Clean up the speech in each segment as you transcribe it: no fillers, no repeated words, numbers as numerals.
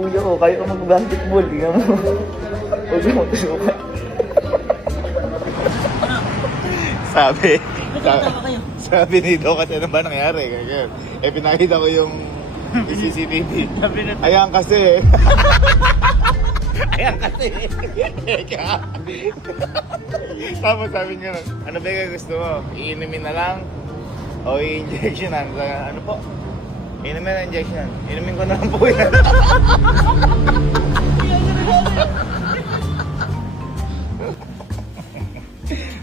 kuya ko, kaya ka mag-basketball. Tingnan mo. Huwag mo tusukan. Sabi ni Doc kasi ano ba nangyari? Ganyan. Eh pinakita ko yung CCTV. Ayan kasi. Ayan kasi. Tapos sabi niya, ano ba yung gusto mo? Iinumin na lang? O i-injectionan? Ano po? Inumin na injectionan. Inumin ko na lang po yan.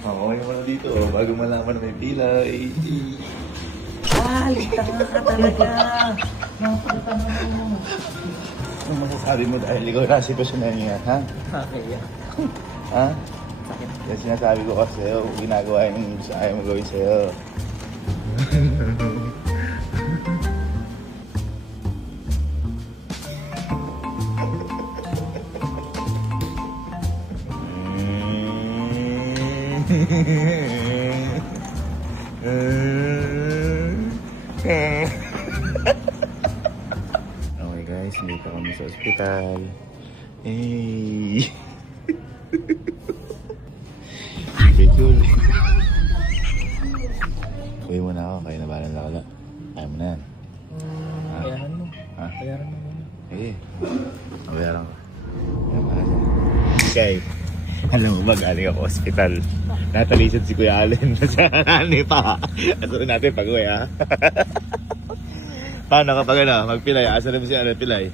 Okay mo na dito, bago malaman na may pila. Tanga ka talaga. Napakatanga mo. Ano masasabi mo dahil ikaw na sitwasyon na niya, ha? Okay, yeah. Ha? Yan sinasabi ko kasi sa'yo, ginagawa yung ayaw mo gawin sa'yo. Okay guys, hindi pa kami sa ospital. Hey! Cool. Uwi mo na ako, kaya nabalan na wala. Kaya mo na yan. Bayaran mo. Ha? Bayaran mo muna. Eh, mabayaran ko. Kaya pa na. Okay. Alam mo ba, galing ako ospital. Natalisod si Kuya Allen. Nasa nani pa. Asunin natin pag-uwi, ha? Paano kapag ano, magpilay? Asan na mo si Allen pilay?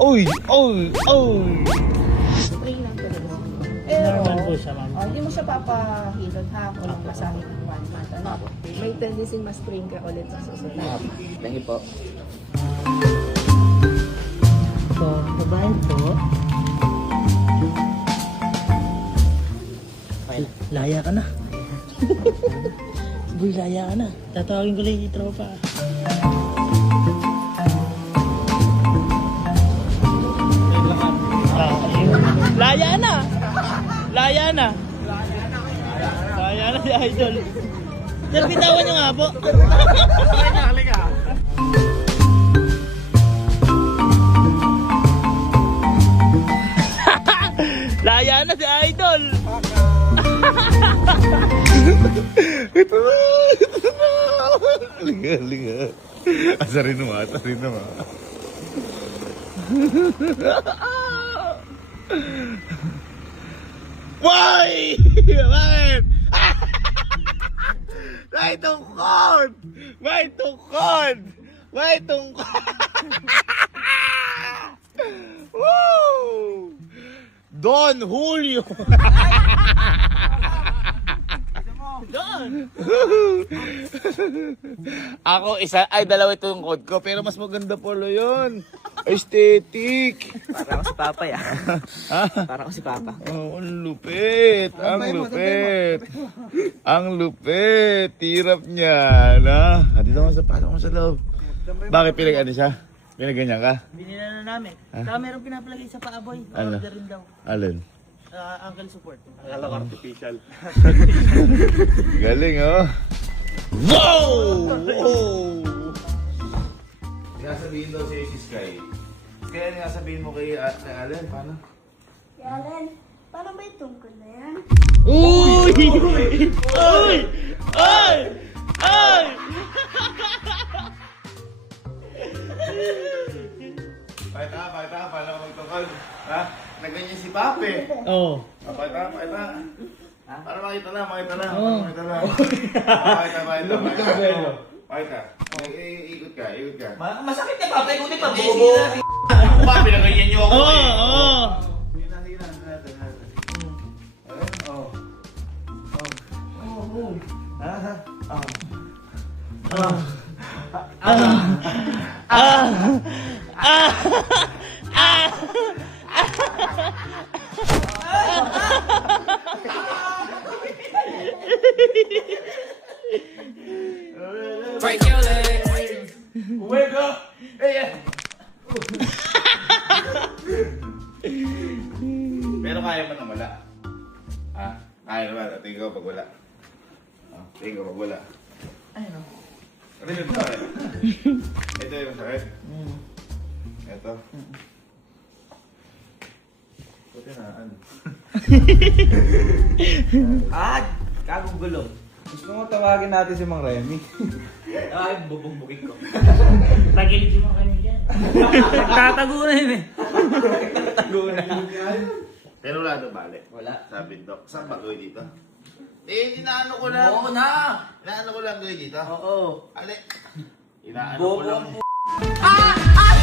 Uy! Uy! Uy! Spray lang talaga. Pero, Normal po siya, ma'am. hindi mo siya papahilod ha kung masahe ng 1 month. Ano? May tendency ma-spring ka ulit sa susunod. Thank you po. So, babae po. Laya ka na. Boy, laya ka na. Tatawagin ko lang yung tropa. Laya na! Laya na! Laya na si Idol. Sir, bitawan nyo nga po. Laya na si Idol. Ito na! Ito na! Liga, liga. Asarin mo, asarin mo. Why? Bakit? May tungkod! May tungkod! May tungkod! Woo! Don Julio! Ako isa ay dalawa itong code ko pero mas maganda pala yun. Aesthetic. Para ako si Papa, ya. Ha? Para ako si Papa. Oh, ang lupit. Ang lupit. Ang lupit. Tirap niya. Na. Dito mo sa pasok mo sa loob. Bakit pinag-ano siya? Pinag-ganyan ka? Binila na namin. Saka meron pinapalagay sa paaboy. Ano? Order rin daw. Alin? Ankle support. Akala ko artificial. Galing, oh. Wow! Oh! Sabihin daw sa'yo si Sky. Kaya nga sabihin mo kay Allen, paano? Alan, paano ba yung tungkol na yan? Uy! Uy! Ay! Ay! Pakita, paano ka magtukol? Ha? Nagganyan si Pape. Oo. Pakita. Para makita na. Pakita. Ikot ka. Masakit na Papa, ikutin pa. Bobo! Pape, nagganyan niyo ako Oo, eh. oo. Break your legs. Wake up. Hey, Pero kaya mo nang wala. Ha? Kaya naman. Tingin ko pag wala. Tingin ko pag wala. Ay, no. Ano yung sakit? Ito yung sakit. Ito. to. Buti na, ano? Kagugulo. Gusto mo tawagin natin si Mang Remy? Ay, bubugbugin ko. Tagilid mo kami dyan. Nagtatago na yun eh. Pero wala na balik. Wala. Sabi Doc, saan ba gawin dito? Eh, inaano ko lang. Oo na! Inaano ko lang gawin dito. Oo. Ali. Inaano ko lang. Ay!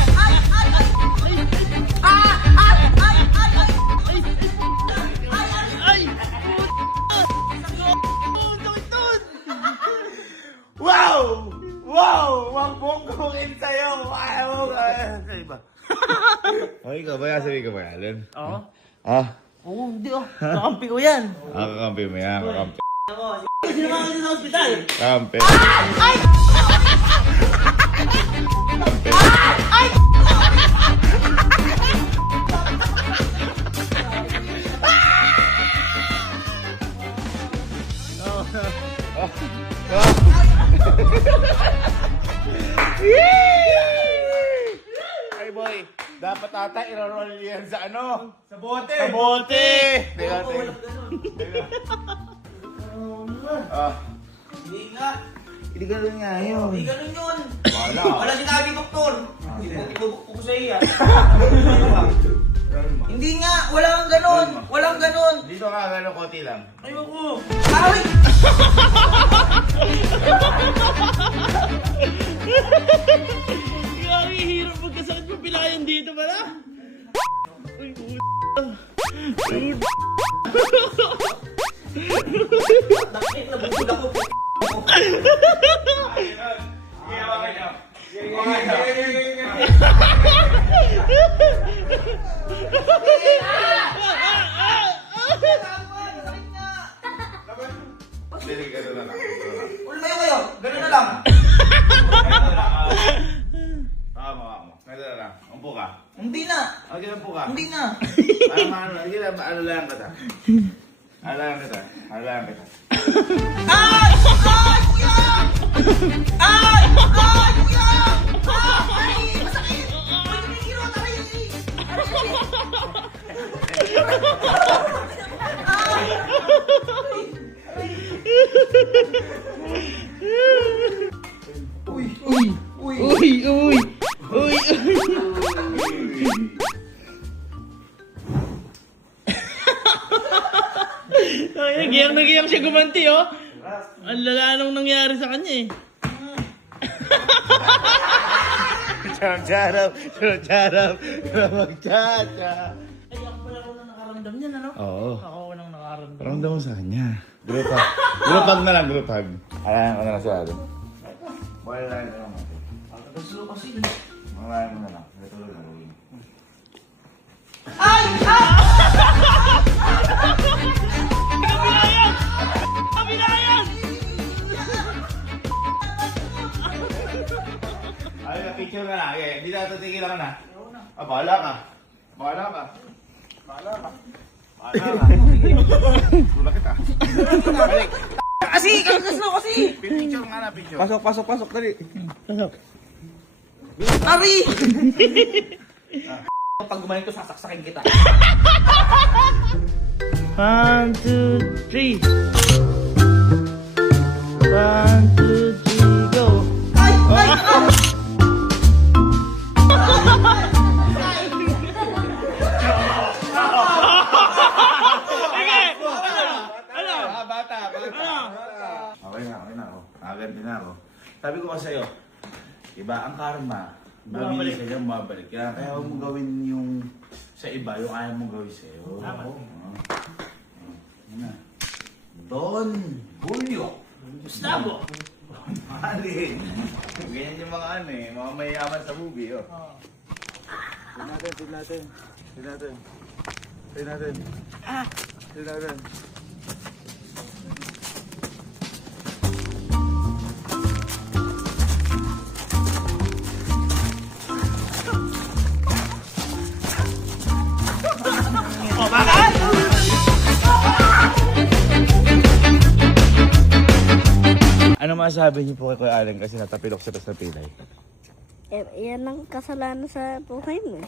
Wow! Wow! Magbongkongin sa'yo! Wow! Sa'yo ba? Okay ka ba? Sabi ka ba, Alan? Oo. Ah? Oo, hindi oh. Nakampi ko yan. Kakampi mo yan. Kakampi. Sino mga kasi sa ospital? Kakampi. Ay boy, dapat ata i-roll yan sa ano? Sa bote! Sa bote! Teka. Ah. Hindi nga. Hindi ganun nga yun. Hindi ganun yun. Wala. Wala sinabi, doktor. Ibubukpo ko sa iya. Hindi nga. Walang ganun. Walang ganun. Dito ka, gano'n konti lang. Ayoko. Ay! Grabe, hirap magkasakit mo pilayan dito pala. Uy, Nakit na bukod ako. Hindi, gano'n na lang. Ulmayo kayo. Ganun na lang. Mo. Gano'n na lang. Umpo ka. Hindi na. Okay, umpo ka. Hindi na. Ano lang kita. Ano lang kita. Ay! Ay! Kuya! Ay! Ay! Kuya! Ay! Masakit! May tumigiro! Taray! Uy! Ay, nagiyang siya gumanti, oh. Ang lala nung nangyari sa kanya, eh. Charap. Magchacha. Ay, ako pala ko nang nakaramdam niyan, ano? Oo. Ako nang nakaramdam. Paramdam mo sa kanya. Group hug. Group hug na lang, group hug. Alam ko na lang siya. Wala na lang. Gusto kasi. Wala mo na lang. Natulog na gawin. Ay! Ay! Kabilayan! Kabilayan! Ay, na-picture ka na. Okay, hindi na titigil ako na. Ah, bahala ka. Tulak kita. Balik. Kasi! Kagas na kasi! Picture nga na, picture. Pasok, dali. Ari! Pag gumaling ko, sasaksakin kita. 1, 2, 3. 1, 2, 3, go! Ay! Ay! Ay! Bata. Okay na ako. Nakaganti na ako. Sabi ko kasi sa'yo, iba ang karma. Bumili ka dyan, mabalik ka. Kaya huwag mong gawin yung sa iba, yung ayaw mong gawin sa'yo. Tama. Don Julio. Gustavo! Mali. Ganyan yung mga ano eh, mga mayayaman sa movie. Oh. Tignan natin. Ano masasabi niyo po kay Kuya Allen kasi natapilok siya sa pilay? yan ang kasalanan sa buhay mo.